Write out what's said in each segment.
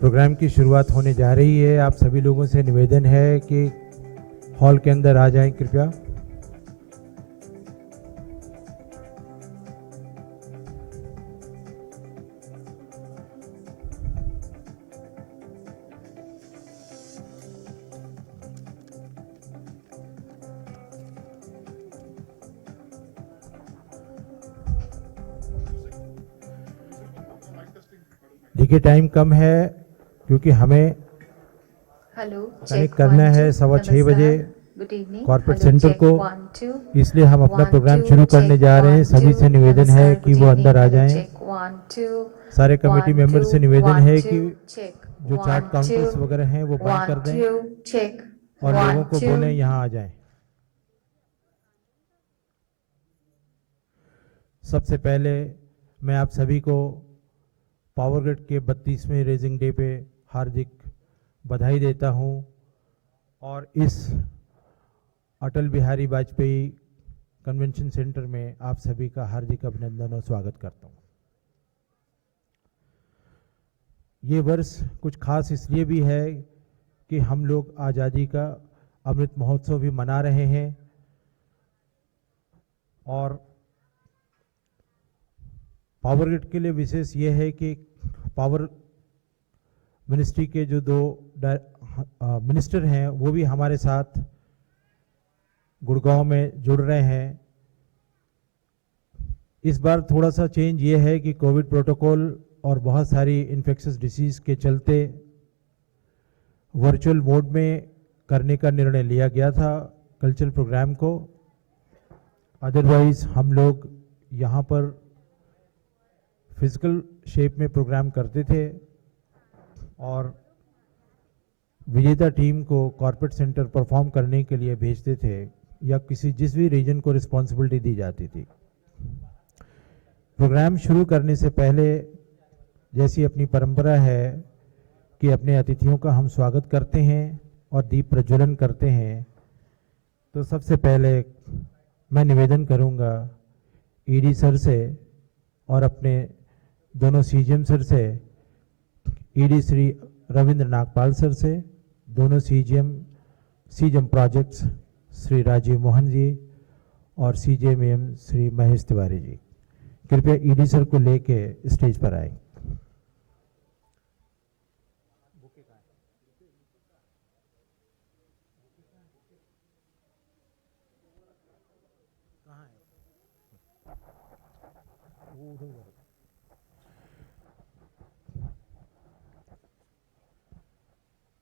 Programme की शुरुआत होने जा रही है। आप सभी लोगों से निवेदन है कि हॉल के अंदर आ जाएं कृपया। देखिए टाइम कम है क्योंकि हमें कनेक्ट करना है 6:15 बजे कॉर्पोरेट सेंटर को, इसलिए हम अपना प्रोग्राम शुरू करने जा रहे हैं। सभी से निवेदन है कि वो अंदर आ जाएं। सारे कमेटी मेंबर से निवेदन है कि जो चार्ट काउंटर्स वगैरह हैं वो बंद कर दें और लोगों को बोलें यहाँ आ जाएं। सबसे पहले मैं आप सभी को पावर ग्रिड के 32वें रेजिंग डे पे हार्दिक बधाई देता हूं और इस अटल बिहारी वाजपेयी कन्वेंशन सेंटर में आप सभी का हार्दिक अभिनंदन और स्वागत करता हूं। ये वर्ष कुछ खास इसलिए भी है कि हम लोग आज़ादी का अमृत महोत्सव भी मना रहे हैं और पावर ग्रिड के लिए विशेष ये है कि पावर मिनिस्ट्री के जो दो मिनिस्टर हैं वो भी हमारे साथ गुड़गांव में जुड़ रहे हैं। इस बार थोड़ा सा चेंज ये है कि कोविड प्रोटोकॉल और बहुत सारी इन्फेक्शियस डिसीज के चलते वर्चुअल मोड में करने का निर्णय लिया गया था कल्चरल प्रोग्राम को। अदरवाइज हम लोग यहाँ पर फिजिकल शेप में प्रोग्राम करते थे और विजेता टीम को कॉर्पोरेट सेंटर परफॉर्म करने के लिए भेजते थे या जिस भी रीजन को रिस्पॉन्सिबिलिटी दी जाती थी। प्रोग्राम शुरू करने से पहले जैसी अपनी परंपरा है कि अपने अतिथियों का हम स्वागत करते हैं और दीप प्रज्वलन करते हैं, तो सबसे पहले मैं निवेदन करूंगा ईडी सर से और अपने दोनों सीजीएम सर से, ईडी श्री रविंद्र नागपाल सर से, दोनों सीजीएम प्रोजेक्ट्स श्री राजीव मोहन जी और सीजीएमएम श्री महेश तिवारी जी, कृपया ईडी सर को लेके स्टेज पर आए।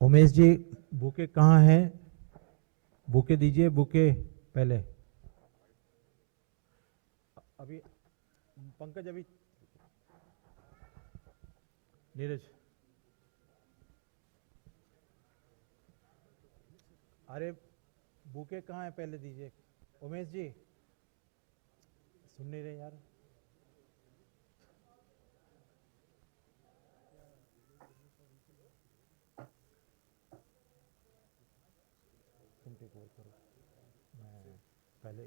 उमेश जी बुके कहाँ हैं? बुके दीजिए, बुके पहले। अभी पंकज, अभी नीरज, अरे बुके कहाँ है पहले दीजिए। उमेश जी सुन नहीं रहे यार। पहले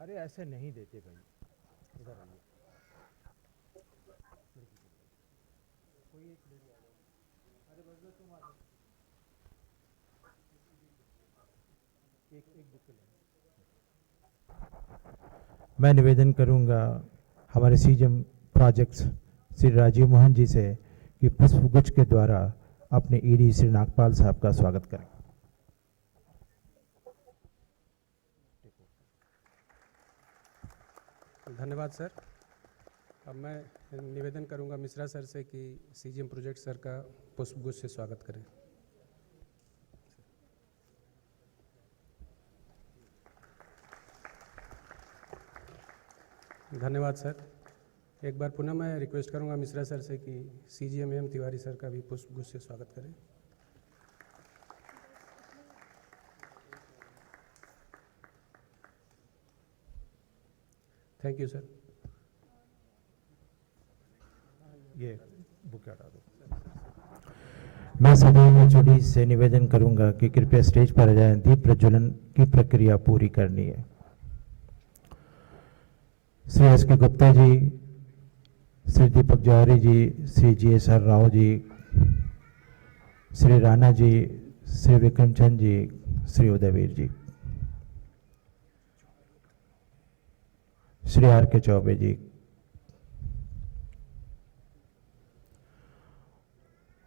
अरे ऐसे नहीं देते भाई, इधर आइए। कोई एक ले जाओ। अरे बस तुम आ जाओ, एक बुक ले। मैं निवेदन करूंगा हमारे सीजीएम प्रोजेक्ट्स श्री राजीव मोहन जी से कि पुष्पगुच्छ के द्वारा अपने ईडी श्री नागपाल साहब का स्वागत करें। धन्यवाद सर। अब मैं निवेदन करूंगा मिश्रा सर से कि सीजीएम प्रोजेक्ट सर का पुष्पगुच्छ से स्वागत करें। धन्यवाद सर। एक बार पुनः मैं रिक्वेस्ट करूंगा मिश्रा सर से कि सीजीएमएम तिवारी सर का भी पुष्पगुच्छ से स्वागत करें। Thank you sir. ये बुक हटा दो। मैं सभी एचओडी से निवेदन करूंगा कि कृपया स्टेज पर आ जाएं। दीप प्रज्वलन की प्रक्रिया पूरी करनी है। श्री एस के गुप्ता जी श्री दीपक जौहरी जी, श्री GSR राव जी, श्री राणा जी, श्री विक्रम चंद जी, श्री उदयवीर जी, श्री RK चौबे जी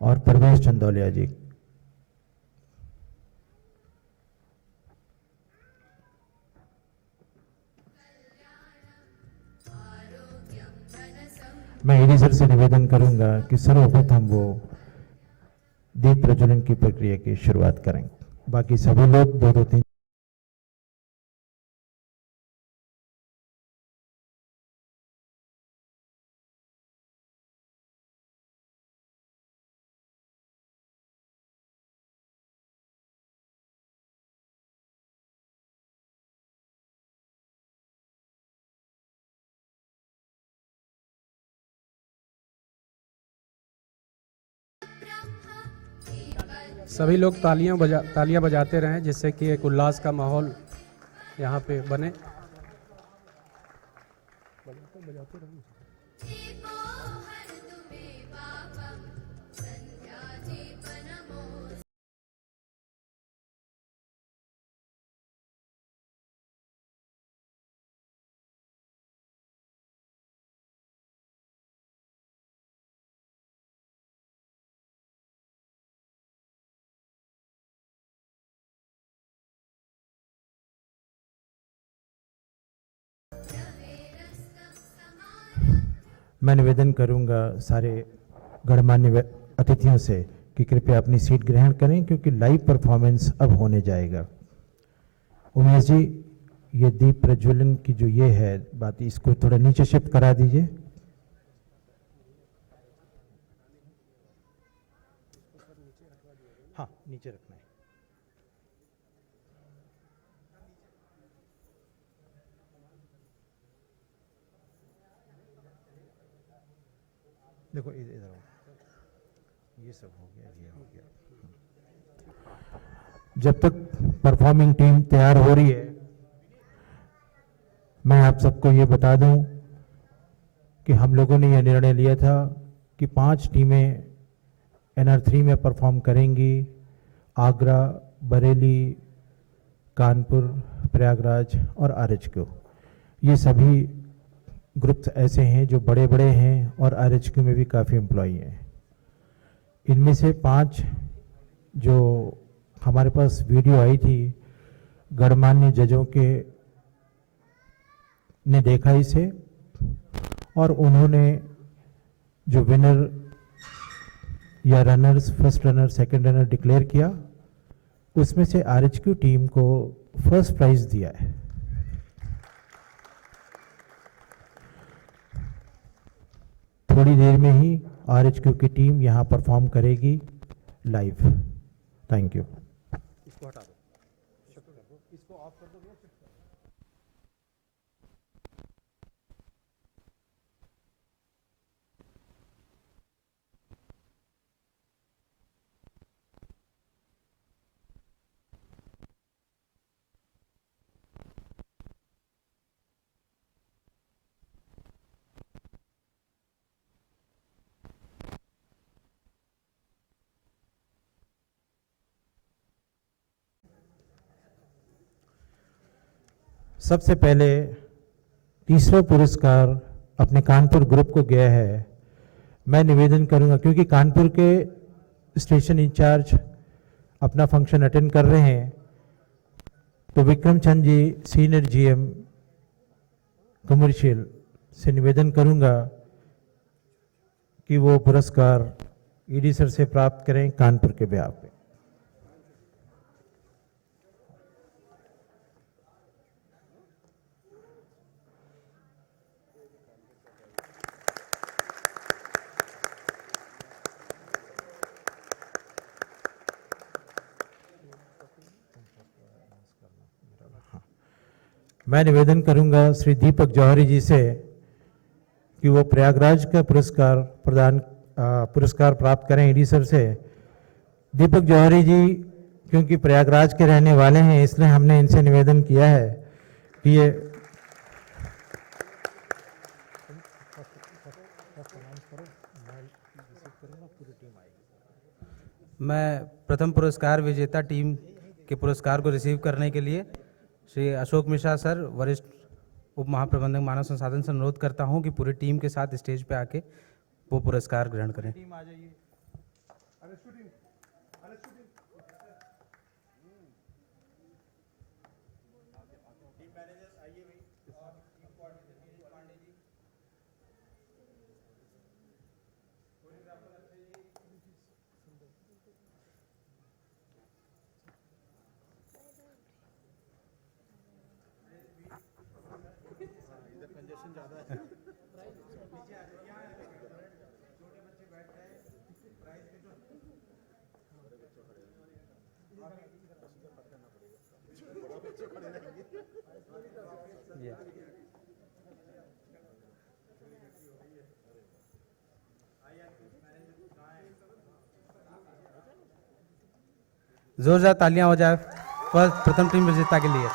और परवेश चंदौलिया जी। मैं ईडी सर से निवेदन करूंगा कि सर्वप्रथम वो दीप प्रज्वलन की प्रक्रिया की शुरुआत करें। बाकी सभी लोग 2-2-3 सभी लोग तालियां बजाते रहें जिससे कि एक उल्लास का माहौल यहाँ पे बने। मैं निवेदन करूंगा सारे गणमान्य अतिथियों से कि कृपया अपनी सीट ग्रहण करें क्योंकि लाइव परफॉर्मेंस अब होने जाएगा। उमेश जी, ये दीप प्रज्वलन की जो ये है बात, इसको थोड़ा नीचे शिफ्ट करा दीजिए। हाँ, नीचे रखना है। देखो इधर आओ, ये सब हो गया, ये हो गया। जब तक परफॉर्मिंग टीम तैयार हो रही है, मैं आप सबको ये बता दूं कि हम लोगों ने यह निर्णय लिया था कि 5 टीमें NR3 में परफॉर्म करेंगी। आगरा, बरेली, कानपुर, प्रयागराज और RHQ। ये सभी ग्रुप्स ऐसे हैं जो बड़े बड़े हैं और RHQ में भी काफ़ी एम्प्लॉई हैं। इनमें से 5 जो हमारे पास वीडियो आई थी, गणमान्य जजों के ने देखा इसे और उन्होंने जो विनर या runners, first runner, second runner declare किया, उसमें से RHQ टीम को फर्स्ट प्राइज दिया है। थोड़ी देर में ही RHQ की टीम यहाँ परफॉर्म करेगी लाइव। Thank you. इसको हटा दो, इसको ऑफ कर दो। सबसे पहले तीसरा पुरस्कार अपने कानपुर ग्रुप को गया है। मैं निवेदन करूंगा क्योंकि कानपुर के स्टेशन इंचार्ज अपना फंक्शन अटेंड कर रहे हैं, तो Vikram Chand ji, senior GM commercial से निवेदन करूंगा कि वो पुरस्कार ईडी सर से प्राप्त करें कानपुर के ब्याह पे। मैं निवेदन करूंगा श्री दीपक जौहरी जी से कि वो प्रयागराज का पुरस्कार प्राप्त करें ईडी सर से। दीपक जौहरी जी क्योंकि प्रयागराज के रहने वाले हैं, इसलिए हमने इनसे निवेदन किया है कि ये मैं प्रथम पुरस्कार विजेता टीम के पुरस्कार को रिसीव करने के लिए श्री अशोक मिश्रा सर, वरिष्ठ उप महाप्रबंधक मानव संसाधन से अनुरोध करता हूं कि पूरी टीम के साथ स्टेज पे आके वो पुरस्कार ग्रहण करें। जोरदार तालियां हो जाए प्रथम टीम विजेता के लिए।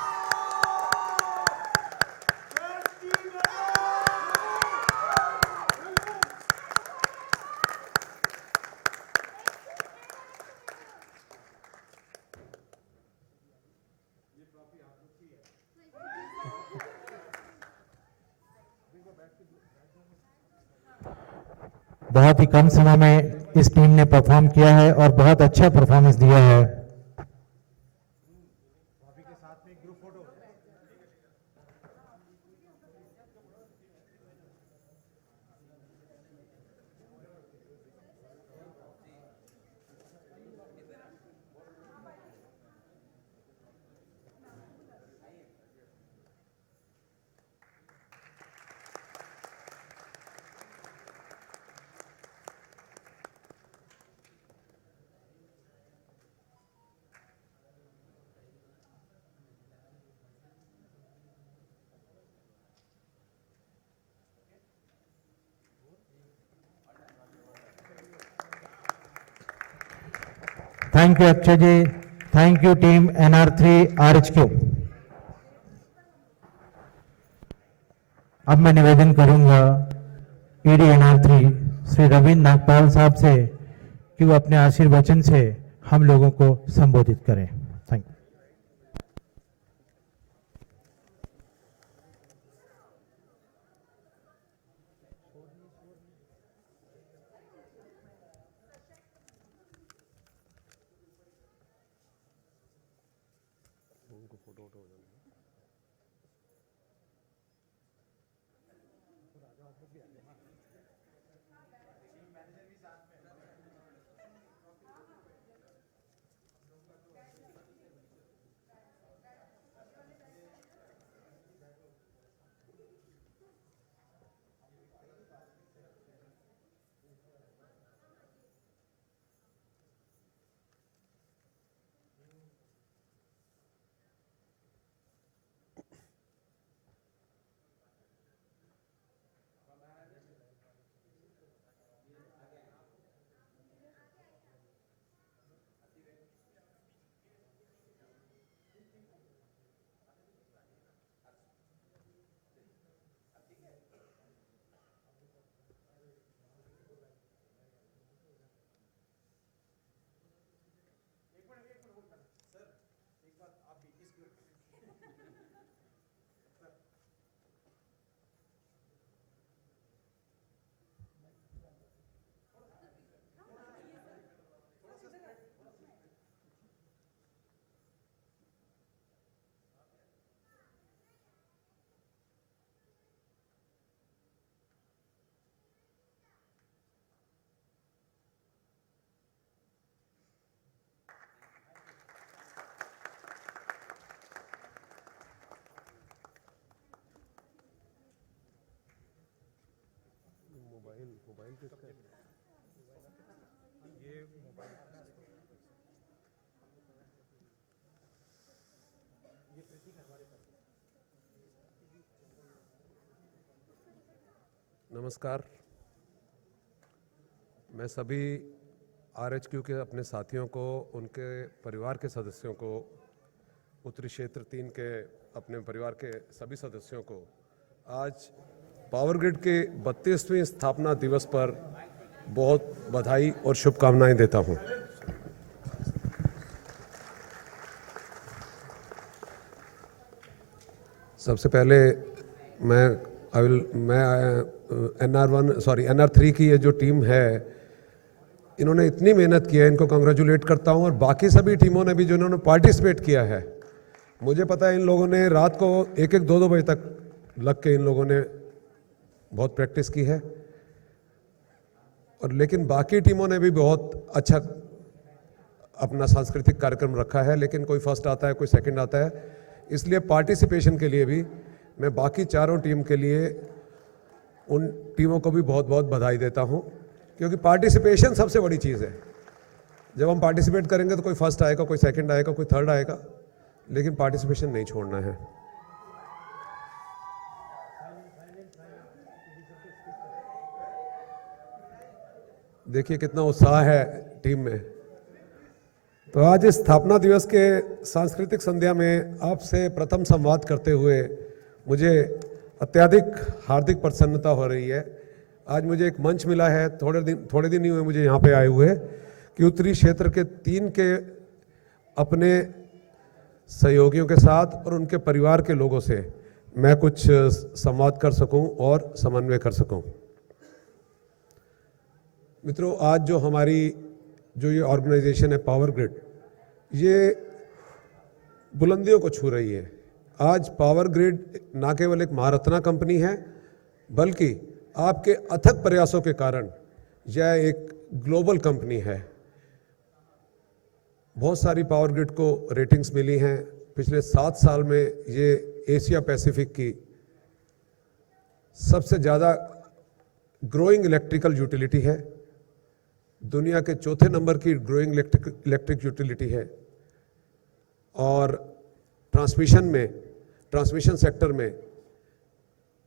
बहुत ही कम समय में इस टीम ने परफॉर्म किया है और बहुत अच्छा परफॉर्मेंस दिया है। Thank you Akshay ji, thank you team NR3 RHQ। अब मैं निवेदन करूंगा ED NR3 श्री रविंद्र नागपाल साहब से कि वो अपने आशीर्वचन से हम लोगों को संबोधित करें। Thank you. नमस्कार। मैं सभी RHQ के अपने साथियों को, उनके परिवार के सदस्यों को, उत्तरी क्षेत्र 3 के अपने परिवार के सभी सदस्यों को आज पावर ग्रिड के 32वें स्थापना दिवस पर बहुत बधाई और शुभकामनाएं देता हूं। सबसे पहले मैं NR3 की ये जो टीम है, इन्होंने इतनी मेहनत की है, इनको कांग्रेचुलेट करता हूं। और बाकी सभी टीमों ने भी जो इन्होंने पार्टिसिपेट किया है, मुझे पता है इन लोगों ने रात को 1-1, 2-2 बजे तक लग के इन लोगों ने बहुत प्रैक्टिस की है। और लेकिन बाकी टीमों ने भी बहुत अच्छा अपना सांस्कृतिक कार्यक्रम रखा है, लेकिन कोई फर्स्ट आता है, कोई सेकंड आता है। इसलिए पार्टिसिपेशन के लिए भी मैं बाकी चारों टीम के लिए उन टीमों को भी बहुत बहुत बधाई देता हूं, क्योंकि पार्टिसिपेशन सबसे बड़ी चीज़ है। जब हम पार्टिसिपेट करेंगे तो कोई फर्स्ट आएगा, कोई सेकंड आएगा, कोई थर्ड आएगा, लेकिन पार्टिसिपेशन नहीं छोड़ना है। देखिए कितना उत्साह है टीम में। तो आज इस स्थापना दिवस के सांस्कृतिक संध्या में आपसे प्रथम संवाद करते हुए मुझे अत्यधिक हार्दिक प्रसन्नता हो रही है। आज मुझे एक मंच मिला है, थोड़े दिन ही हुए मुझे यहाँ पे आए हुए, कि उत्तरी क्षेत्र के 3 के अपने सहयोगियों के साथ और उनके परिवार के लोगों से मैं कुछ संवाद कर सकूं और समन्वय कर सकूं। मित्रों, आज जो हमारी ये ऑर्गेनाइजेशन है पावर ग्रिड, ये बुलंदियों को छू रही है। आज पावर ग्रिड ना केवल एक महारत्ना कंपनी है, बल्कि आपके अथक प्रयासों के कारण यह एक ग्लोबल कंपनी है। बहुत सारी पावर ग्रिड को रेटिंग्स मिली हैं। पिछले 7 साल में ये एशिया पैसिफिक की सबसे ज़्यादा ग्रोइंग इलेक्ट्रिकल यूटिलिटी है, दुनिया के 4थे नंबर की ग्रोइंग इलेक्ट्रिक यूटिलिटी है, और ट्रांसमिशन सेक्टर में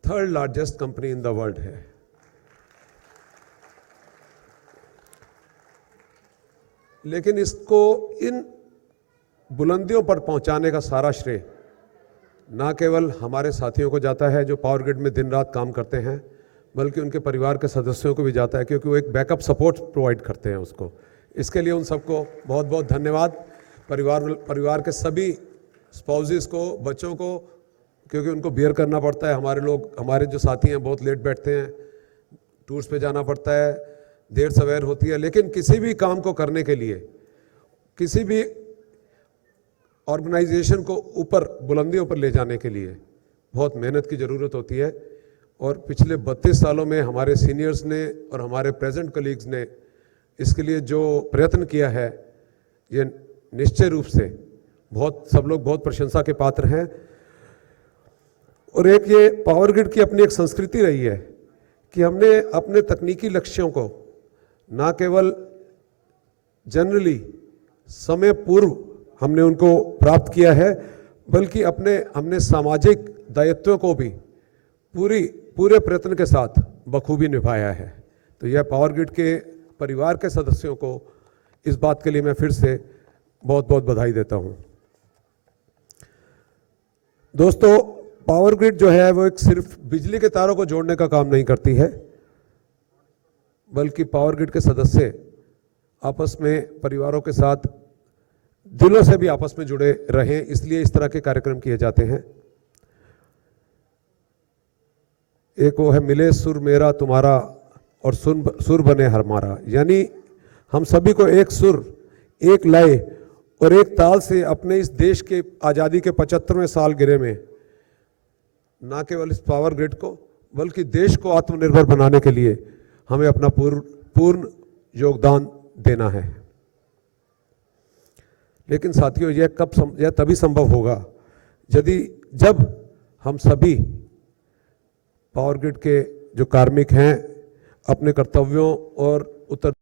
3rd largest company in the world है। लेकिन इसको इन बुलंदियों पर पहुंचाने का सारा श्रेय ना केवल हमारे साथियों को जाता है जो पावर ग्रिड में दिन रात काम करते हैं, बल्कि उनके परिवार के सदस्यों को भी जाता है, क्योंकि वो एक बैकअप सपोर्ट प्रोवाइड करते हैं उसको। इसके लिए उन सबको बहुत बहुत धन्यवाद। परिवार के सभी स्पाउसेस को, बच्चों को, क्योंकि उनको बियर करना पड़ता है। हमारे जो साथी हैं बहुत लेट बैठते हैं, टूर्स पे जाना पड़ता है, देर सवेर होती है, लेकिन किसी भी काम को करने के लिए, किसी भी ऑर्गेनाइजेशन को ऊपर बुलंदियों पर ले जाने के लिए बहुत मेहनत की ज़रूरत होती है। और पिछले 32 सालों में हमारे सीनियर्स ने और हमारे प्रेजेंट कलीग्स ने इसके लिए जो प्रयत्न किया है, ये निश्चय रूप से सब लोग बहुत प्रशंसा के पात्र हैं। और एक ये पावर ग्रिड की अपनी एक संस्कृति रही है कि हमने अपने तकनीकी लक्ष्यों को ना केवल जनरली समय पूर्व हमने उनको प्राप्त किया है, बल्कि हमने सामाजिक दायित्वों को भी पूरे प्रयत्न के साथ बखूबी निभाया है। तो यह पावर ग्रिड के परिवार के सदस्यों को इस बात के लिए मैं फिर से बहुत बहुत बधाई देता हूं। दोस्तों, पावर ग्रिड जो है वो एक सिर्फ बिजली के तारों को जोड़ने का काम नहीं करती है, बल्कि पावर ग्रिड के सदस्य आपस में, परिवारों के साथ दिलों से भी आपस में जुड़े रहें, इसलिए इस तरह के कार्यक्रम किए जाते हैं। एक वो है, मिले सुर मेरा तुम्हारा और सुर बने हमारा, यानी हम सभी को एक सुर, एक लय और एक ताल से अपने इस देश के आज़ादी के 75वें सालगिरह में ना केवल इस पावर ग्रिड को, बल्कि देश को आत्मनिर्भर बनाने के लिए हमें अपना पूर्ण योगदान देना है। लेकिन साथियों, यह तभी संभव होगा जब हम सभी पावर ग्रिड के जो कार्मिक हैं अपने कर्तव्यों और उत्तर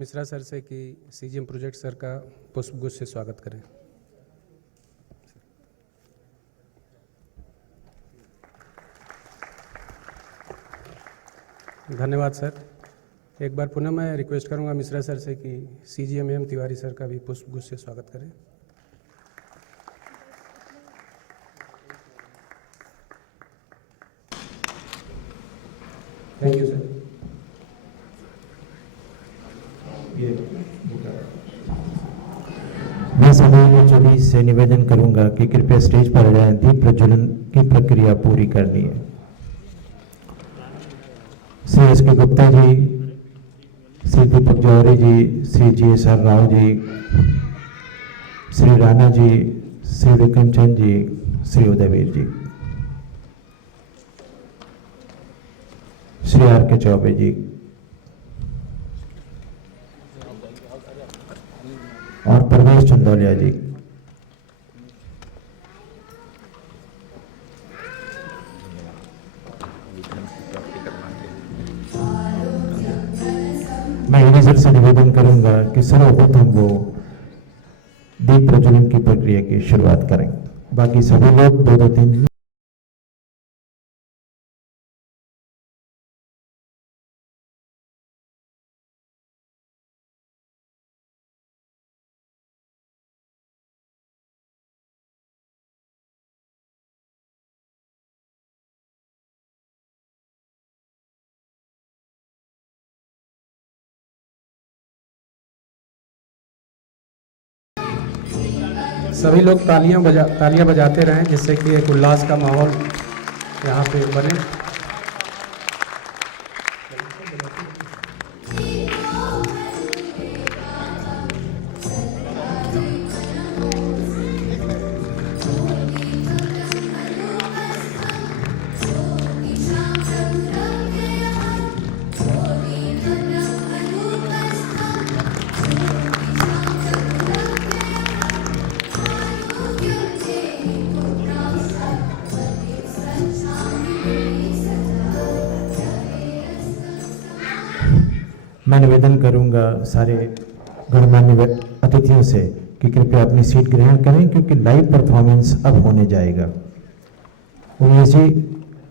मिश्रा सर से कि सीजीएम प्रोजेक्ट सर का पुष्पगुच्छ से स्वागत करें। धन्यवाद सर। एक बार पुनः मैं रिक्वेस्ट करूंगा मिश्रा सर से कि सीजीएम एम तिवारी सर का भी पुष्पगुच्छ से स्वागत करें। Thank you sir. मैं सभी मुझे से निवेदन करूंगा कि कृपया स्टेज पर आ जाएं, दीप प्रज्वलन की प्रक्रिया पूरी करनी है। श्री एस के गुप्ता जी, श्री दीपक जौहरी जी, श्री GSR राव जी, श्री राणा जी, श्री विक्रम चंद जी, श्री उदयवीर जी, श्री RK चौबे जी और परवेश चंदौलिया जी। मैं मैनेजर से निवेदन करूंगा कि सर्वप्रथम वो दीप प्रज्वलन की प्रक्रिया की शुरुआत करें। बाकी सभी लोग 2-3 सभी लोग तालियां बजाते रहें जिससे कि एक उल्लास का माहौल यहाँ पे बने। मैं निवेदन करूंगा सारे गणमान्य अतिथियों से कि कृपया अपनी सीट ग्रहण करें क्योंकि लाइव परफॉर्मेंस अब होने जाएगा। उमेश जी,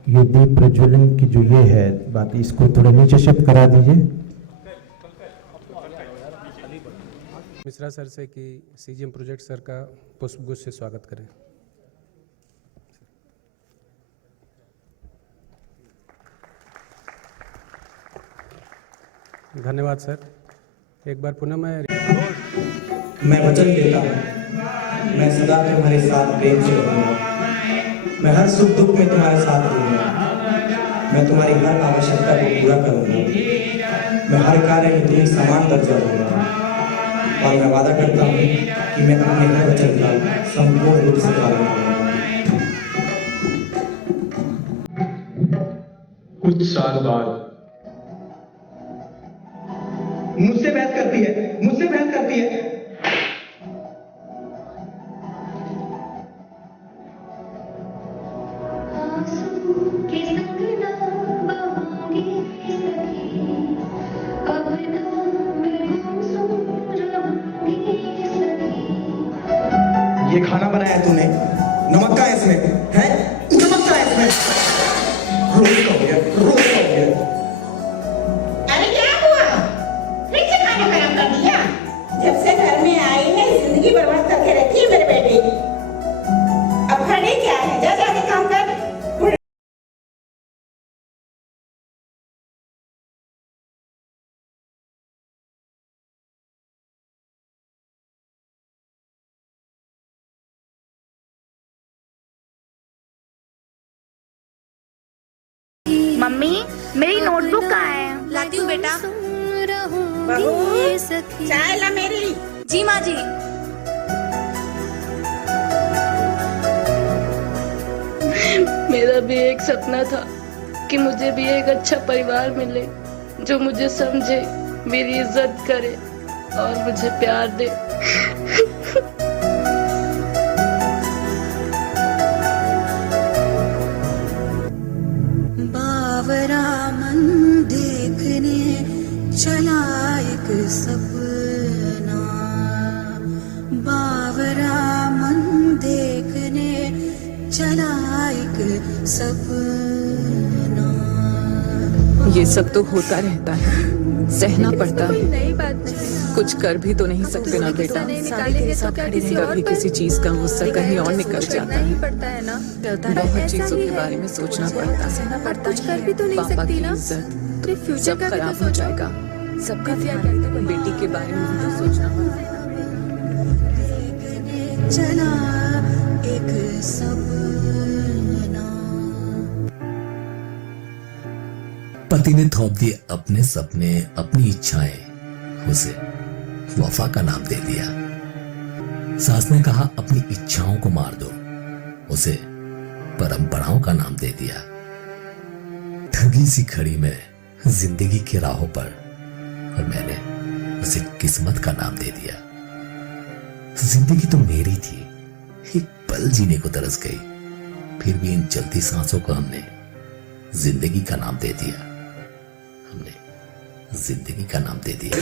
ये दीप प्रज्वलन की जो ये है बात, इसको थोड़ा नीचे शिफ्ट करा दीजिए। मिश्रा सर से कि सीजीएम प्रोजेक्ट सर का पुष्पगुच्छ से स्वागत करें। धन्यवाद सर। एक बार पुनः मैं वचन देता हूँ, मैं सदा तुम्हारे साथ प्रेम से रहूंगा। मैं हर सुख दुख में तुम्हारे साथ रहूंगा। मैं तुम्हारी हर आवश्यकता को पूरा करूंगा। मैं हर कार्य में तुम्हें समान दर्जा दूंगा और मैं वादा करता हूँ कि मैं अपने हर वचन का संपूर्ण रूप से पालन करूंगा। कुछ साल बाद मुझसे बहस करती है, मुझसे बहस करती है। ये खाना बनाया तूने, नमक का है इसमें, है? नमक का है इसमें। रोज का हो गया, रोज का हो गया। अरे क्या हुआ? फिर से खाना खराब कर दिया? जब से घर में आई है जिंदगी बर्बाद करके रखी है मेरे बेटे की। अब खड़े क्या है? जा जाके काम कर। मम्मी, मेरी नोटबुक कहाँ है? लाती हूँ बेटा। बहू, चाय ला मेरी। जी माँ जी। मेरा भी एक सपना था कि मुझे भी एक अच्छा परिवार मिले जो मुझे समझे, मेरी इज्जत करे और मुझे प्यार दे। बावरा मन देखने चला एक सपना बावरा मन देखने चला एक सपना। ये सब तो होता रहता है, सहना पड़ता है। नई बात नहीं। कुछ कर भी तो नहीं सकते ना बेटा। कभी किसी चीज का गुस्सा कहीं और निकल जाता है। पड़ता है ना, बहुत चीजों के बारे में सोचना पड़ता है। कुछ कर भी तो नहीं पापा सकती की ना। इज्जत फ्यूचर सब का भी खराब तो हो सोचो। जाएगा। सबका ध्यान बेटी के बारे में भी तो सोचना पड़ता है। चला एक सपना। पति ने थोप दिए अपने सपने, अपनी इच्छाएं, उसे वफा का नाम दे दिया। सास ने कहा अपनी इच्छाओं को मार दो, उसे परंपराओं का नाम दे दिया। ठगी सी खड़ी में जिंदगी की राहों पर, और मैंने उसे किस्मत का नाम दे दिया। जिंदगी तो मेरी थी, एक पल जीने को तरस गई, फिर भी इन चलती सांसों को हमने जिंदगी का नाम दे दिया। हमने जिंदगी का नाम दे दिया।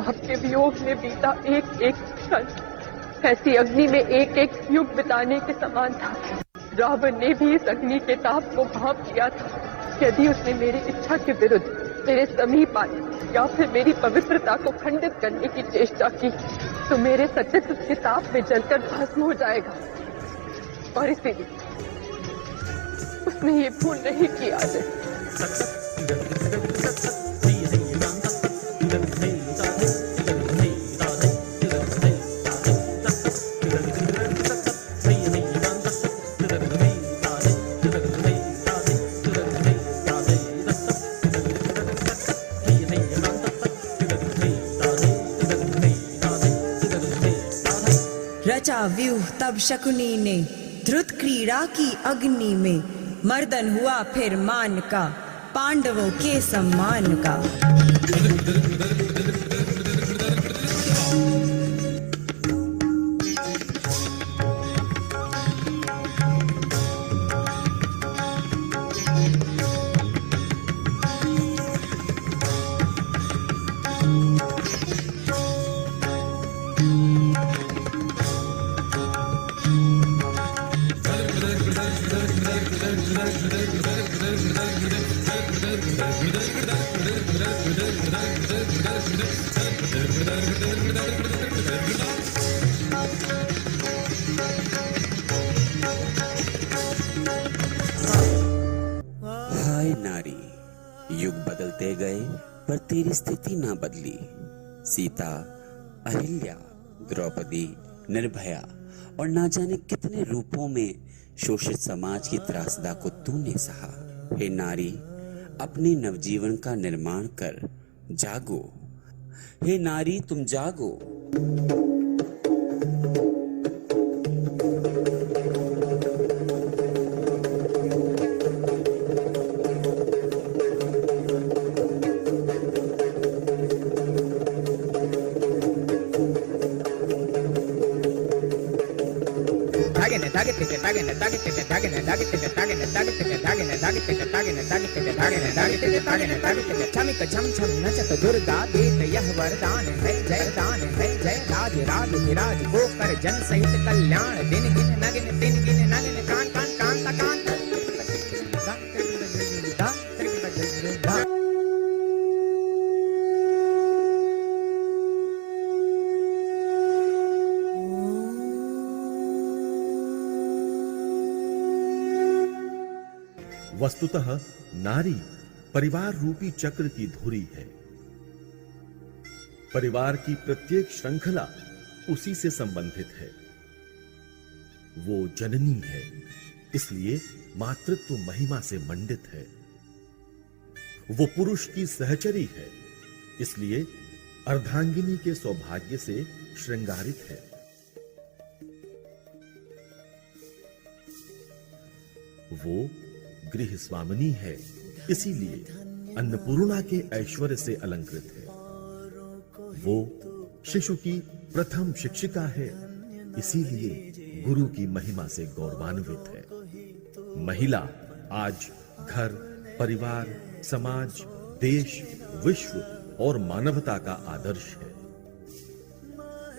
आपके वियोग में बीता एक एक क्षण ऐसी अग्नि में एक एक युग बिताने के समान था। रावण ने भी इस अग्नि के ताप को भांप लिया था। यदि उसने मेरी इच्छा के विरुद्ध मेरे समीप आए या फिर मेरी पवित्रता को खंडित करने की चेष्टा की तो मेरे सचित्र के ताप में जलकर भस्म हो जाएगा। और इसीलिए उसने ये भूल नहीं किया है। रचा व्यूह तब शकुनी ने द्रुत क्रीड़ा की अग्नि में, मर्दन हुआ फिर मान का पांडवों के सम्मान का। हाय नारी, युग बदलते गए पर तेरी स्थिति ना बदली। सीता, अहिल्या, द्रौपदी, निर्भया और ना जाने कितने रूपों में शोषित समाज की त्रासदा को तूने सहा। हे नारी, अपने नवजीवन का निर्माण कर, जागो। हे नारी, तुम जागो। दुर्गा देत यह वरदान है, जय दान है, जय राज राज विराज को कर जन सहित कल्याण। दिन गिन नगिन दिन गिन नगिन कान कान कान ता कान। वस्तुतः नारी परिवार रूपी चक्र की धुरी है। परिवार की प्रत्येक श्रृंखला उसी से संबंधित है। वो जननी है, इसलिए मातृत्व महिमा से मंडित है। वो पुरुष की सहचरी है, इसलिए अर्धांगिनी के सौभाग्य से श्रृंगारित है। वो गृह स्वामिनी है, इसीलिए अन्नपूर्णा के ऐश्वर्य से अलंकृत है। वो शिशु की प्रथम शिक्षिका है, इसीलिए गुरु की महिमा से गौरवान्वित है। महिला आज घर, परिवार, समाज, देश, विश्व और मानवता का आदर्श है।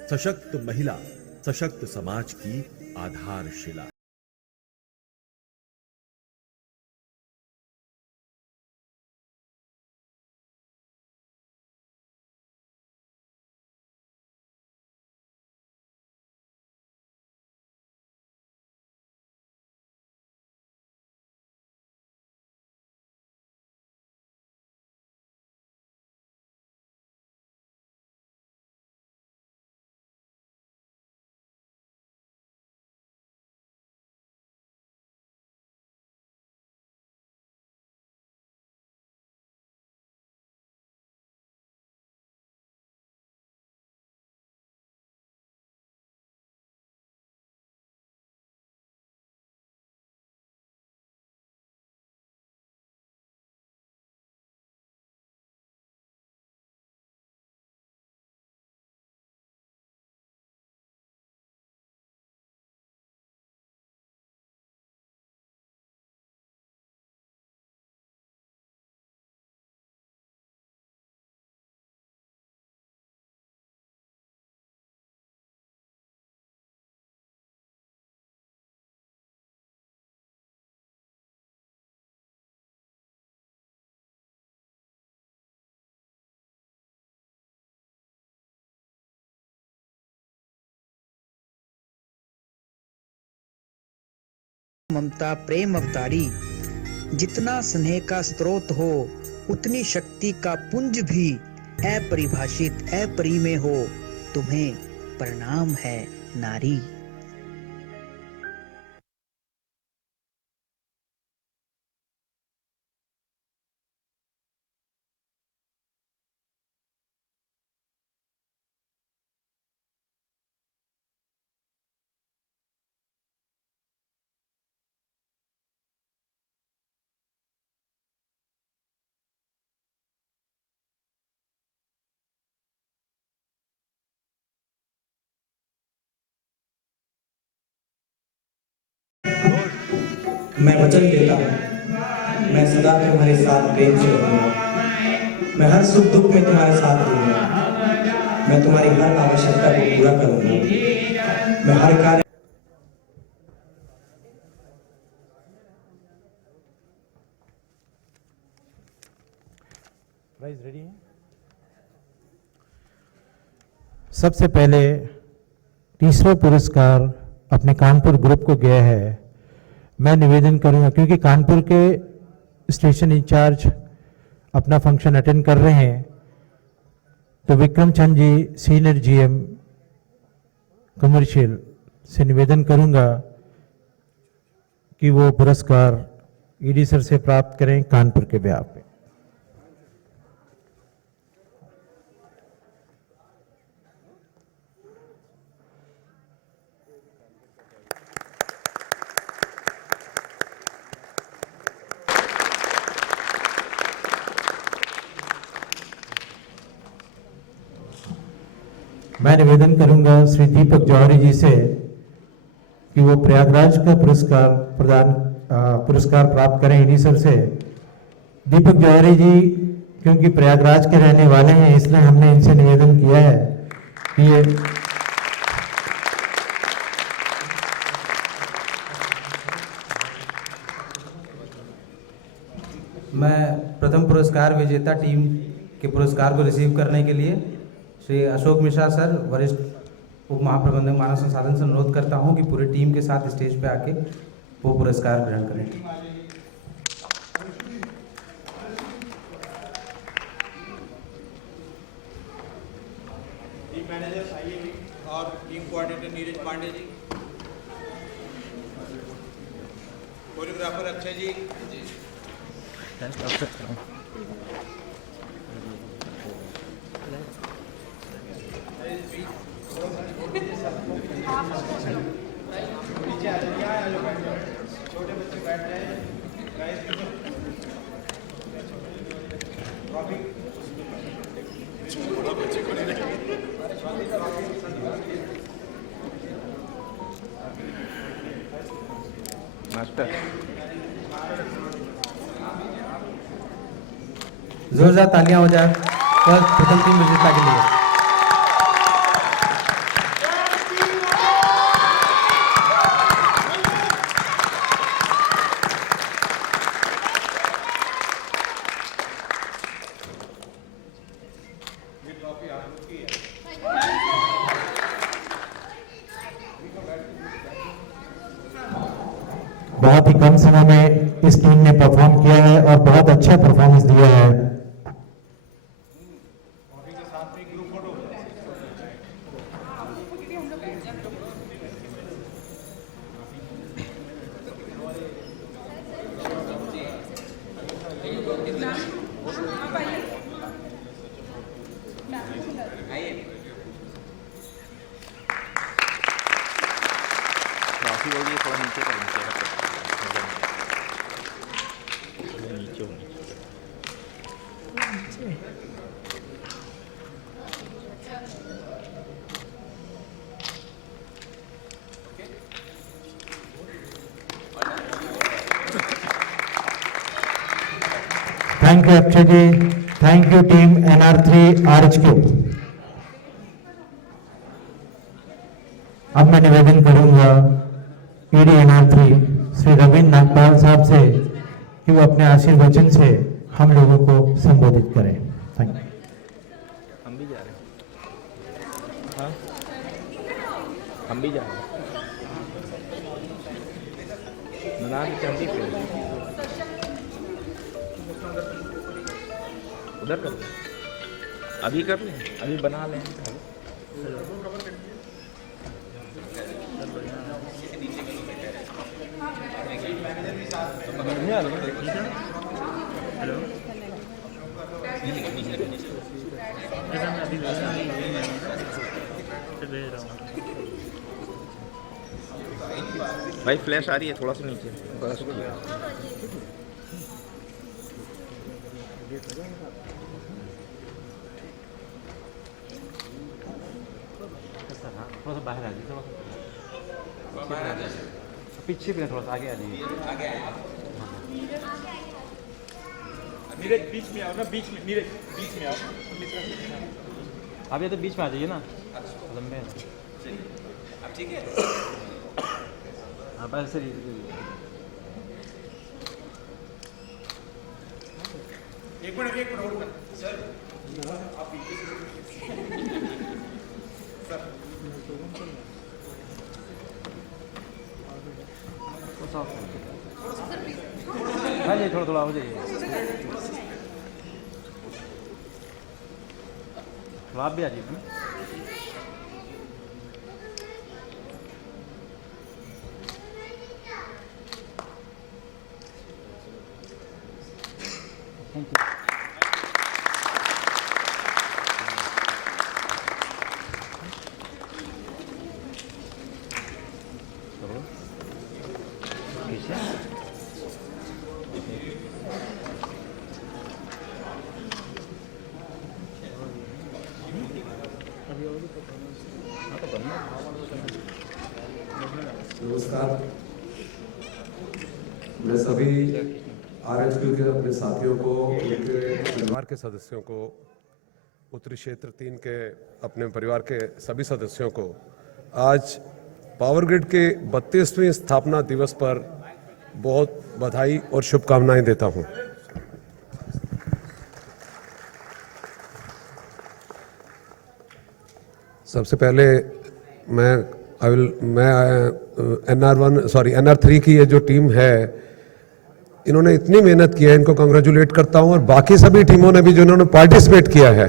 सशक्त महिला सशक्त समाज की आधारशिला। ममता प्रेम अवतारी, जितना स्नेह का स्रोत हो उतनी शक्ति का पुंज भी अपरिभाषित अपरिमेय हो। तुम्हें प्रणाम है नारी। मैं वचन देता हूँ, मैं सदा तुम्हारे साथ प्रेम से रहूंगा। मैं हर सुख दुख में तुम्हारे साथ रहूंगा। मैं तुम्हारी हर आवश्यकता को पूरा करूंगा। मैं हर कार्य प्राइज रेडी है। सबसे पहले तीसरा पुरस्कार अपने कानपुर ग्रुप को गया है। मैं निवेदन करूंगा, क्योंकि कानपुर के स्टेशन इंचार्ज अपना फंक्शन अटेंड कर रहे हैं, तो Vikram Chand ji senior GM commercial से निवेदन करूंगा कि वो पुरस्कार ईडी सर से प्राप्त करें कानपुर के ब्याह पे। मैं निवेदन करूंगा श्री दीपक जौहरी जी से कि वो प्रयागराज का पुरस्कार प्राप्त करें ईडी सर से। दीपक जौहरी जी क्योंकि प्रयागराज के रहने वाले हैं, इसलिए हमने इनसे निवेदन किया है कि ये मैं प्रथम पुरस्कार विजेता टीम के पुरस्कार को रिसीव करने के लिए श्री अशोक मिश्रा सर, वरिष्ठ उप महाप्रबंधक मानव संसाधन से अनुरोध करता हूं कि पूरी टीम के साथ स्टेज पे आके वो पुरस्कार ग्रहण करें। मैनेजर आइए और team coordinator Neeraj Pandey ji, choreographer Akshay जी, छोटे बच्चे बैठ जाए, मास्टर जोरदार तालियां हो जाए प्रथम टीम विजेता के लिए। बहुत ही कम समय में इस टीम ने परफॉर्म किया है और बहुत अच्छा परफॉर्मेंस दिया है। Thank you Akshay ji, thank you team NR3 RHQ। अब मैं निवेदन करूंगा PD NR3 श्री रविंद्र नागपाल साहब से कि वो अपने आशीर्वचन से हम लोगों को संबोधित करें। Thank you. हम भी जा रहे हैं। हाँ? हम भी जा रहे हैं। उधर कर लें, अभी कर लें, अभी बना लें। भाई फ्लैश आ रही है, थोड़ा सा नीचे बस। थोड़ा सा बाहर आ जाइए, थोड़ा सा पीछे भी थोड़ा सा आगे आ जाइए। नीरज बीच में आओ ना, बीच में नीरज बीच में आओ। आप ये तो बीच में आ जाइए ना, लंबे अब ठीक है। हाँ बस सर, एक मिनट होल्ड कर सर, आप सर थोड़ा थोड़ा हो जाइए, थोड़ा आप भी आ जाइए। Thank you. नमस्कार, मैं सभी RHQ के अपने साथियों को, उनके परिवार के सदस्यों को, उत्तरी क्षेत्र 3 के अपने परिवार के सभी सदस्यों को आज पावर ग्रिड के 32वें स्थापना दिवस पर बहुत बधाई और शुभकामनाएं देता हूं। सबसे पहले मैं NR3 की ये जो टीम है, इन्होंने इतनी मेहनत की है, इनको कांग्रेचुलेट करता हूं। और बाकी सभी टीमों ने भी जिन्होंने पार्टिसिपेट किया है,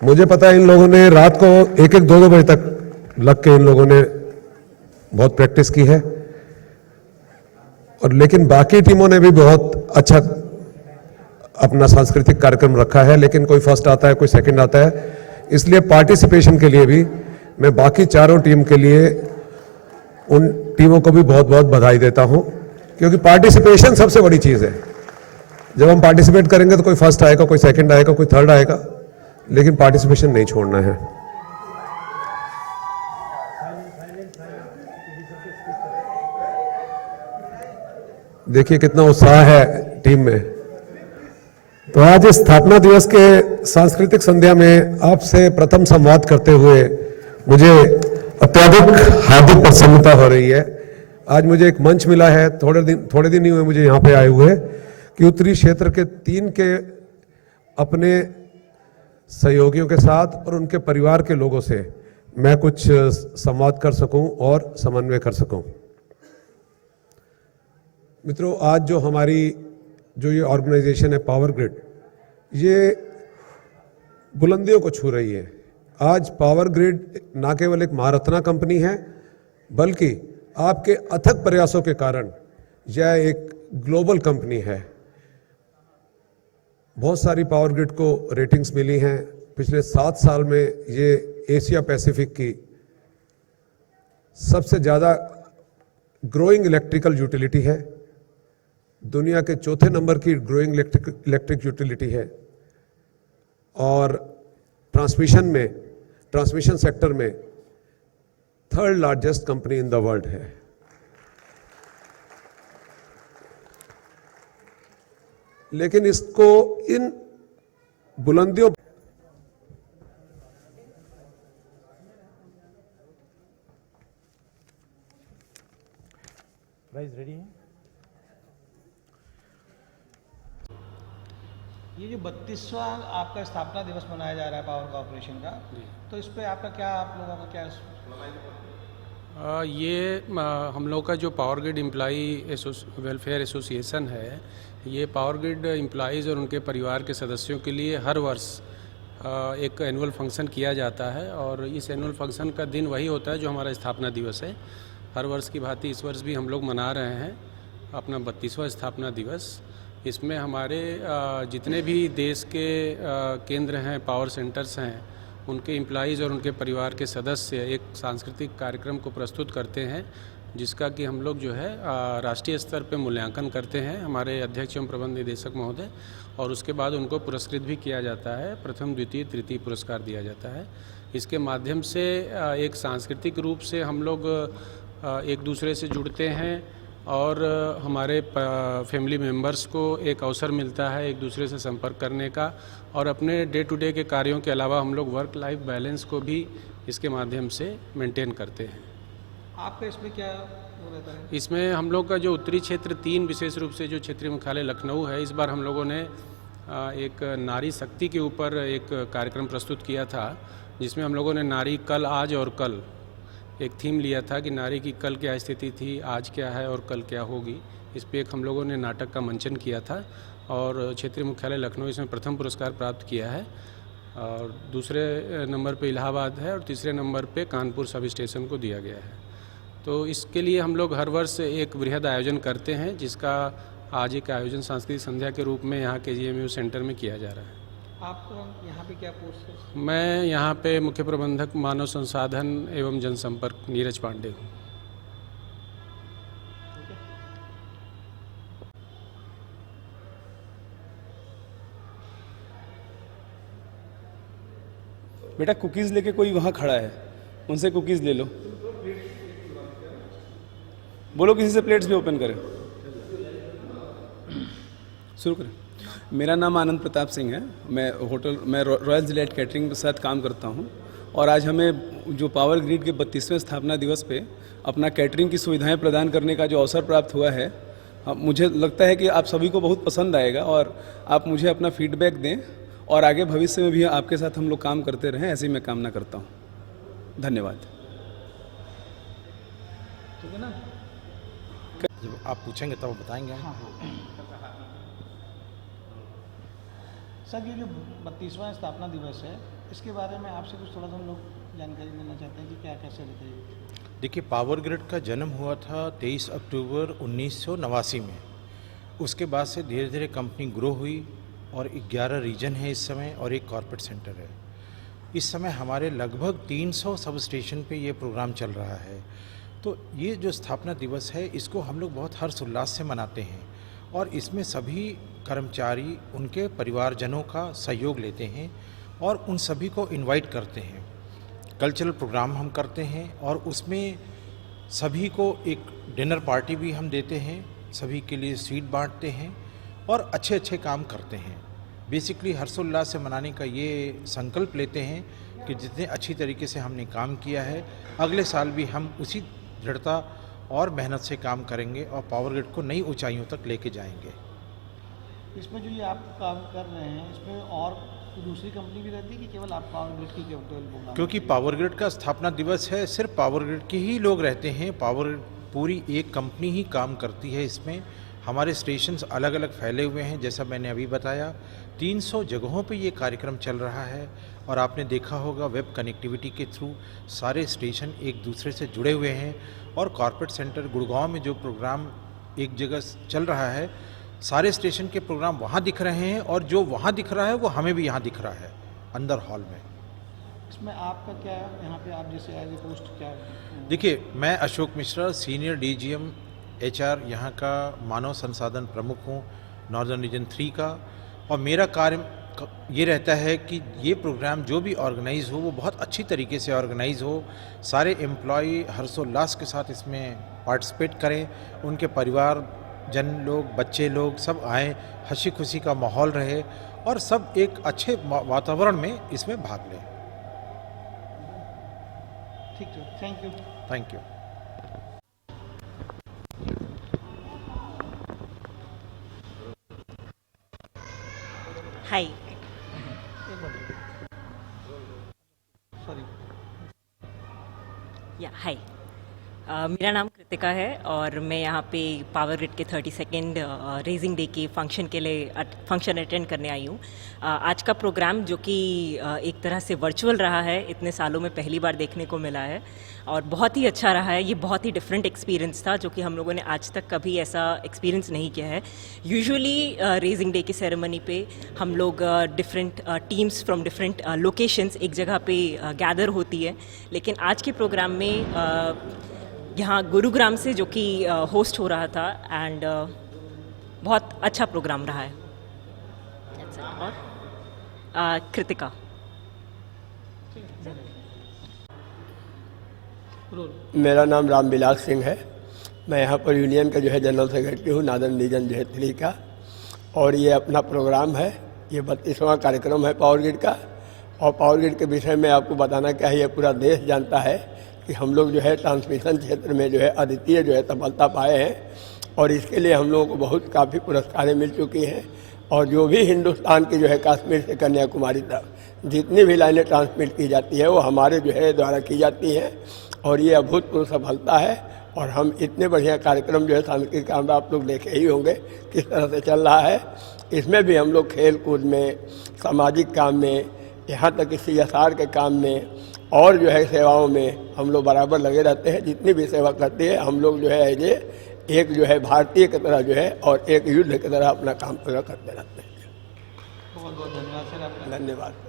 मुझे पता है इन लोगों ने रात को 1-1, 2-2 बजे तक लग के इन लोगों ने बहुत प्रैक्टिस की है, और लेकिन बाकी टीमों ने भी बहुत अच्छा अपना सांस्कृतिक कार्यक्रम रखा है, लेकिन कोई फर्स्ट आता है, कोई सेकंड आता है। इसलिए पार्टिसिपेशन के लिए भी मैं बाकी चारों टीम के लिए उन टीमों को भी बहुत बहुत बधाई देता हूं, क्योंकि पार्टिसिपेशन सबसे बड़ी चीज़ है। जब हम पार्टिसिपेट करेंगे तो कोई फर्स्ट आएगा, कोई सेकंड आएगा, कोई थर्ड आएगा, लेकिन पार्टिसिपेशन नहीं छोड़ना है। देखिए कितना उत्साह है टीम में। तो आज इस स्थापना दिवस के सांस्कृतिक संध्या में आपसे प्रथम संवाद करते हुए मुझे अत्यधिक हार्दिक प्रसन्नता हो रही है। आज मुझे एक मंच मिला है, थोड़े दिन ही हुए मुझे यहाँ पे आए हुए, कि उत्तरी क्षेत्र के 3 के अपने सहयोगियों के साथ और उनके परिवार के लोगों से मैं कुछ संवाद कर सकूं और समन्वय कर सकूं। मित्रों, आज जो हमारी ये ऑर्गेनाइजेशन है पावर ग्रिड, ये बुलंदियों को छू रही है। आज पावर ग्रिड ना केवल एक महारत्ना कंपनी है, बल्कि आपके अथक प्रयासों के कारण यह एक ग्लोबल कंपनी है। बहुत सारी पावर ग्रिड को रेटिंग्स मिली हैं। पिछले 7 साल में ये एशिया पैसिफिक की सबसे ज़्यादा ग्रोइंग इलेक्ट्रिकल यूटिलिटी है, दुनिया के 4थे नंबर की ग्रोइंग इलेक्ट्रिक यूटिलिटी है, और ट्रांसमिशन सेक्टर में 3rd largest company in the world है। लेकिन इसको इन बुलंदियों प्राइज रेडी है। ये जो 32वां आपका स्थापना दिवस मनाया जा रहा है पावर कॉर्पोरेशन का, तो इस पे आपका क्या, आप लोगों का क्या? हम लोग का जो power grid employee welfare association है, ये पावर ग्रिड एम्प्लॉइज़ और उनके परिवार के सदस्यों के लिए हर वर्ष एक एनुअल फंक्शन किया जाता है, और इस एनुअल फंक्शन का दिन वही होता है जो हमारा स्थापना दिवस है। हर वर्ष की भांति इस वर्ष भी हम लोग मना रहे हैं अपना 32वां स्थापना दिवस। इसमें हमारे जितने भी देश के केंद्र हैं, पावर सेंटर्स हैं, उनके एम्प्लॉइज़ और उनके परिवार के सदस्य एक सांस्कृतिक कार्यक्रम को प्रस्तुत करते हैं, जिसका कि हम लोग जो है राष्ट्रीय स्तर पे मूल्यांकन करते हैं, हमारे अध्यक्ष एवं प्रबंध निदेशक महोदय, और उसके बाद उनको पुरस्कृत भी किया जाता है। प्रथम, द्वितीय, तृतीय पुरस्कार दिया जाता है। इसके माध्यम से एक सांस्कृतिक रूप से हम लोग एक दूसरे से जुड़ते हैं, और हमारे फैमिली मेम्बर्स को एक अवसर मिलता है एक दूसरे से संपर्क करने का, और अपने डे टू डे के कार्यों के अलावा हम लोग वर्क लाइफ बैलेंस को भी इसके माध्यम से मेंटेन करते हैं। आपका इसमें क्या रहता है? इसमें हम लोग का जो उत्तरी क्षेत्र 3, विशेष रूप से जो क्षेत्रीय मुख्यालय लखनऊ है, इस बार हम लोगों ने एक नारी शक्ति के ऊपर एक कार्यक्रम प्रस्तुत किया था, जिसमें हम लोगों ने नारी कल, आज और कल एक थीम लिया था कि नारी की कल क्या स्थिति थी, आज क्या है और कल क्या होगी। इस पे एक हम लोगों ने नाटक का मंचन किया था, और क्षेत्रीय मुख्यालय लखनऊ इसमें प्रथम पुरस्कार प्राप्त किया है, और दूसरे नंबर पे इलाहाबाद है, और तीसरे नंबर पे कानपुर सब स्टेशन को दिया गया है। तो इसके लिए हम लोग हर वर्ष एक वृहद आयोजन करते हैं, जिसका आज एक आयोजन सांस्कृतिक संध्या के रूप में यहाँ KGMU सेंटर में किया जा रहा है। आप यहाँ पे क्या पोस्ट है? मैं यहाँ पे मुख्य प्रबंधक मानव संसाधन एवं जनसंपर्क नीरज पांडे हूँ। बेटा कुकीज़ लेके कोई वहाँ खड़ा है, उनसे कुकीज़ ले लो। बोलो किसी से प्लेट्स भी ओपन करें। शुरू करें। मेरा नाम आनंद प्रताप सिंह है। मैं रॉयल जिलेट कैटरिंग के साथ काम करता हूँ, और आज हमें जो पावर ग्रिड के 32वें स्थापना दिवस पे अपना कैटरिंग की सुविधाएं प्रदान करने का जो अवसर प्राप्त हुआ है, मुझे लगता है कि आप सभी को बहुत पसंद आएगा, और आप मुझे अपना फीडबैक दें, और आगे भविष्य में भी आपके साथ हम लोग काम करते रहें, ऐसी मैं कामना करता हूँ। धन्यवाद। ठीक है ना? जब आप पूछेंगे तब बताएंगे। हाँ। सर, ये जो 32वां स्थापना दिवस है, इसके बारे में आपसे कुछ थोड़ा सा हम लोग जानकारी लेना चाहते हैं कि क्या कैसे रहता है। देखिए, पावर ग्रिड का जन्म हुआ था 23 अक्टूबर 1989 में। उसके बाद से धीरे धीरे कंपनी ग्रो हुई और 11 रीजन है इस समय और एक कॉर्पोरेट सेंटर है। इस समय हमारे लगभग 300 सब स्टेशन पे ये प्रोग्राम चल रहा है। तो ये जो स्थापना दिवस है इसको हम लोग बहुत हर्ष उल्लास से मनाते हैं और इसमें सभी कर्मचारी उनके परिवारजनों का सहयोग लेते हैं और उन सभी को इनवाइट करते हैं। कल्चरल प्रोग्राम हम करते हैं और उसमें सभी को एक डिनर पार्टी भी हम देते हैं, सभी के लिए स्वीट बांटते हैं और अच्छे अच्छे काम करते हैं। बेसिकली हर्षोल्लास से मनाने का ये संकल्प लेते हैं कि जितने अच्छी तरीके से हमने काम किया है अगले साल भी हम उसी दृढ़ता और मेहनत से काम करेंगे और पावर ग्रिड को नई ऊंचाइयों तक लेके जाएंगे। इसमें जो ये आप काम कर रहे हैं इसमें और दूसरी कंपनी भी रहती है कि केवल आप पावर ग्रिड की केवल? क्योंकि पावर ग्रिड का स्थापना दिवस है, सिर्फ पावर ग्रिड के ही लोग रहते हैं। पावर ग्रिड पूरी एक कंपनी ही काम करती है। इसमें हमारे स्टेशंस अलग अलग फैले हुए हैं। जैसा मैंने अभी बताया 300 जगहों पे ये कार्यक्रम चल रहा है और आपने देखा होगा वेब कनेक्टिविटी के थ्रू सारे स्टेशन एक दूसरे से जुड़े हुए हैं और कॉर्पोरेट सेंटर गुड़गांव में जो प्रोग्राम एक जगह चल रहा है सारे स्टेशन के प्रोग्राम वहाँ दिख रहे हैं और जो वहाँ दिख रहा है वो हमें भी यहाँ दिख रहा है अंदर हॉल में। इसमें आपका क्या यहाँ पे आप जैसे एज ए पोस्ट क्या? देखिए, मैं Ashok Mishra senior DGM HR यहाँ का मानव संसाधन प्रमुख हूँ नॉर्दर्न रीजन 3 का। और मेरा कार्य ये रहता है कि ये प्रोग्राम जो भी ऑर्गेनाइज़ हो वो बहुत अच्छी तरीके से ऑर्गेनाइज़ हो, सारे एम्प्लॉय हर्षोल्लास के साथ इसमें पार्टिसिपेट करें, उनके परिवार जन लोग, बच्चे लोग सब आएँ, हंसी खुशी का माहौल रहे और सब एक अच्छे वातावरण में इसमें भाग लें। ठीक है, thank you. Thank you. Hi, या हाय, मेरा नाम कृतिका है और मैं यहाँ पे पावर ग्रिड के 32nd रेजिंग डे के फंक्शन के लिए फंक्शन अटेंड करने आई हूँ। आज का प्रोग्राम जो कि एक तरह से वर्चुअल रहा है, इतने सालों में पहली बार देखने को मिला है और बहुत ही अच्छा रहा है। ये बहुत ही डिफरेंट एक्सपीरियंस था जो कि हम लोगों ने आज तक कभी ऐसा एक्सपीरियंस नहीं किया है। यूजुअली रेजिंग डे की सेरेमनी पे हम लोग different teams from different locations एक जगह पे गैदर होती है, लेकिन आज के प्रोग्राम में यहाँ गुरुग्राम से जो कि होस्ट हो रहा था एंड बहुत अच्छा प्रोग्राम रहा है। और कृतिका। मेरा नाम रामविलास सिंह है। मैं यहाँ पर यूनियन का जो है जनरल सेक्रेटरी हूँ नॉर्दर्न रीजन जो है 3 का। और ये अपना प्रोग्राम है, ये 32वां कार्यक्रम है पावर ग्रिड का। और पावर ग्रिड के विषय में आपको बताना क्या है, ये पूरा देश जानता है कि हम लोग जो है ट्रांसमिशन क्षेत्र में जो है अद्वितीय जो है सफलता पाए हैं और इसके लिए हम लोगों को बहुत काफ़ी पुरस्कारें मिल चुकी हैं। और जो भी हिंदुस्तान की जो है कश्मीर से कन्याकुमारी तक जितनी भी लाइनें ट्रांसमिट की जाती है वो हमारे जो है द्वारा की जाती हैं और ये अभूतपूर्व सफलता है। और हम इतने बढ़िया कार्यक्रम जो है सांस्कृतिक काम आप लोग देखे ही होंगे किस तरह से चल रहा है। इसमें भी हम लोग खेल कूद में, सामाजिक काम में, यहाँ तक कि CSR के काम में और जो है सेवाओं में हम लोग बराबर लगे रहते हैं। जितनी भी सेवा करती है हम लोग जो है एज एक जो है भारतीय की तरह जो है और एक युद्ध की तरह अपना काम पूरा करते रहते हैं। बहुत बहुत धन्यवाद सर आपका। धन्यवाद।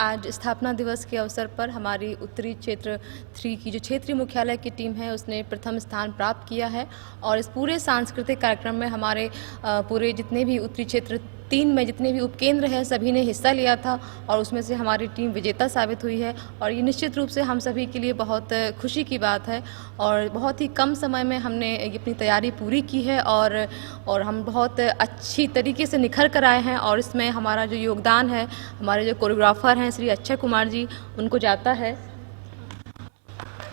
आज स्थापना दिवस के अवसर पर हमारी उत्तरी क्षेत्र 3 की जो क्षेत्रीय मुख्यालय की टीम है उसने प्रथम स्थान प्राप्त किया है और इस पूरे सांस्कृतिक कार्यक्रम में हमारे पूरे जितने भी उत्तरी क्षेत्र 3 में जितने भी उपकेंद्र हैं सभी ने हिस्सा लिया था और उसमें से हमारी टीम विजेता साबित हुई है। और ये निश्चित रूप से हम सभी के लिए बहुत खुशी की बात है और बहुत ही कम समय में हमने अपनी तैयारी पूरी की है और हम बहुत अच्छी तरीके से निखर कर आए हैं। और इसमें हमारा जो योगदान है, हमारे जो कोरियोग्राफर हैं श्री अक्षय कुमार जी, उनको जाता है।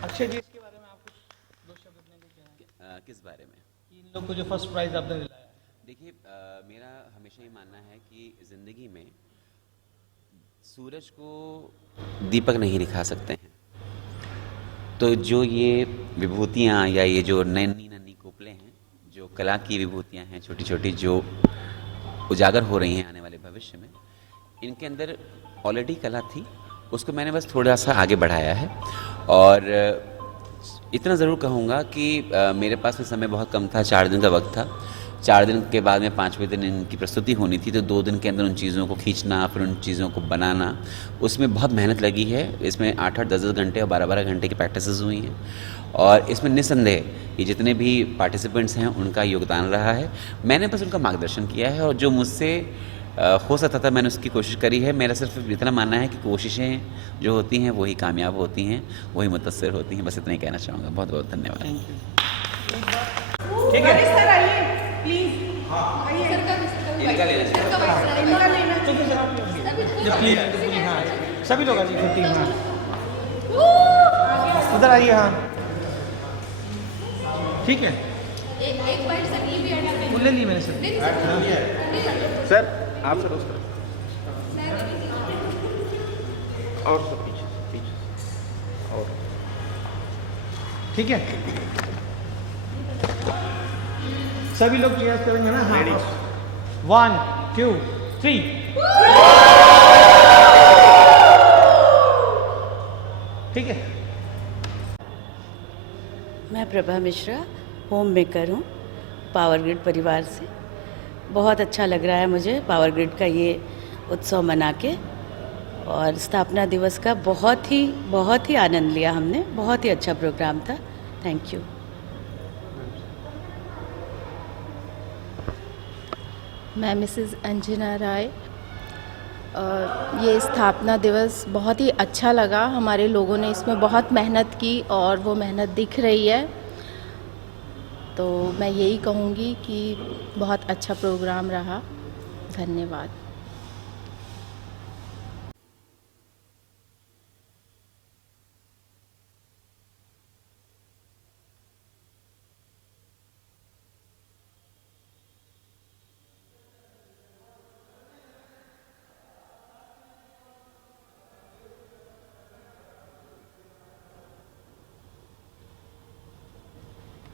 अक्षय जी, इसके बारे में आप कुछ 2 शब्द अपने को क्या? किस बारे में? इन लोग को जो फर्स्ट प्राइज आपने दिलाया। देखिए, मेरा हमेशा ये मानना है कि ज़िंदगी में सूरज को दीपक नहीं दिखा सकते हैं, तो जो ये विभूतियाँ या ये जो नन्ही नन्ही कोपले हैं, जो कला की विभूतियाँ हैं छोटी छोटी जो उजागर हो रही हैं आने वाले भविष्य में, इनके अंदर ऑलरेडी कला थी, उसको मैंने बस थोड़ा सा आगे बढ़ाया है। और इतना ज़रूर कहूँगा कि मेरे पास में समय बहुत कम था, 4 दिन का वक्त था। 4 दिन के बाद में 5वें दिन इनकी प्रस्तुति होनी थी, तो 2 दिन के अंदर उन चीज़ों को खींचना, फिर उन चीज़ों को बनाना, उसमें बहुत मेहनत लगी है। इसमें 8-8, 10-10 घंटे और 12-12 घंटे की प्रैक्टिसेस हुई हैं, और इसमें निस्संदेह ये जितने भी पार्टिसिपेंट्स हैं उनका योगदान रहा है। मैंने बस उनका मार्गदर्शन किया है, और जो मुझसे हो सकता था मैंने उसकी कोशिश करी है। मेरा सिर्फ इतना मानना है कि कोशिशें जो होती हैं वही कामयाब होती हैं, वही मुतस्सिर होती हैं। बस इतना ही कहना चाहूँगा। बहुत बहुत धन्यवाद। ठीक है, हाँ सभी लोग आइए, फिर टीम, हाँ उधर आइए, हाँ ठीक है। वो ले ली मैंने सर। सर आप सर उस तरफ और सर पीछे पीछे और ठीक है, सभी लोग चीयर्स करेंगे ना? हाँ 1 2 3। ठीक है। मैं प्रभा मिश्रा होम मेकर हूँ, पावर ग्रिड परिवार से। बहुत अच्छा लग रहा है मुझे पावर ग्रिड का ये उत्सव मना के, और स्थापना दिवस का बहुत ही आनंद लिया हमने। बहुत ही अच्छा प्रोग्राम था। Thank you. मैं मिसेस अंजना राय। ये स्थापना दिवस बहुत ही अच्छा लगा। हमारे लोगों ने इसमें बहुत मेहनत की और वो मेहनत दिख रही है। तो मैं यही कहूँगी कि बहुत अच्छा प्रोग्राम रहा। धन्यवाद।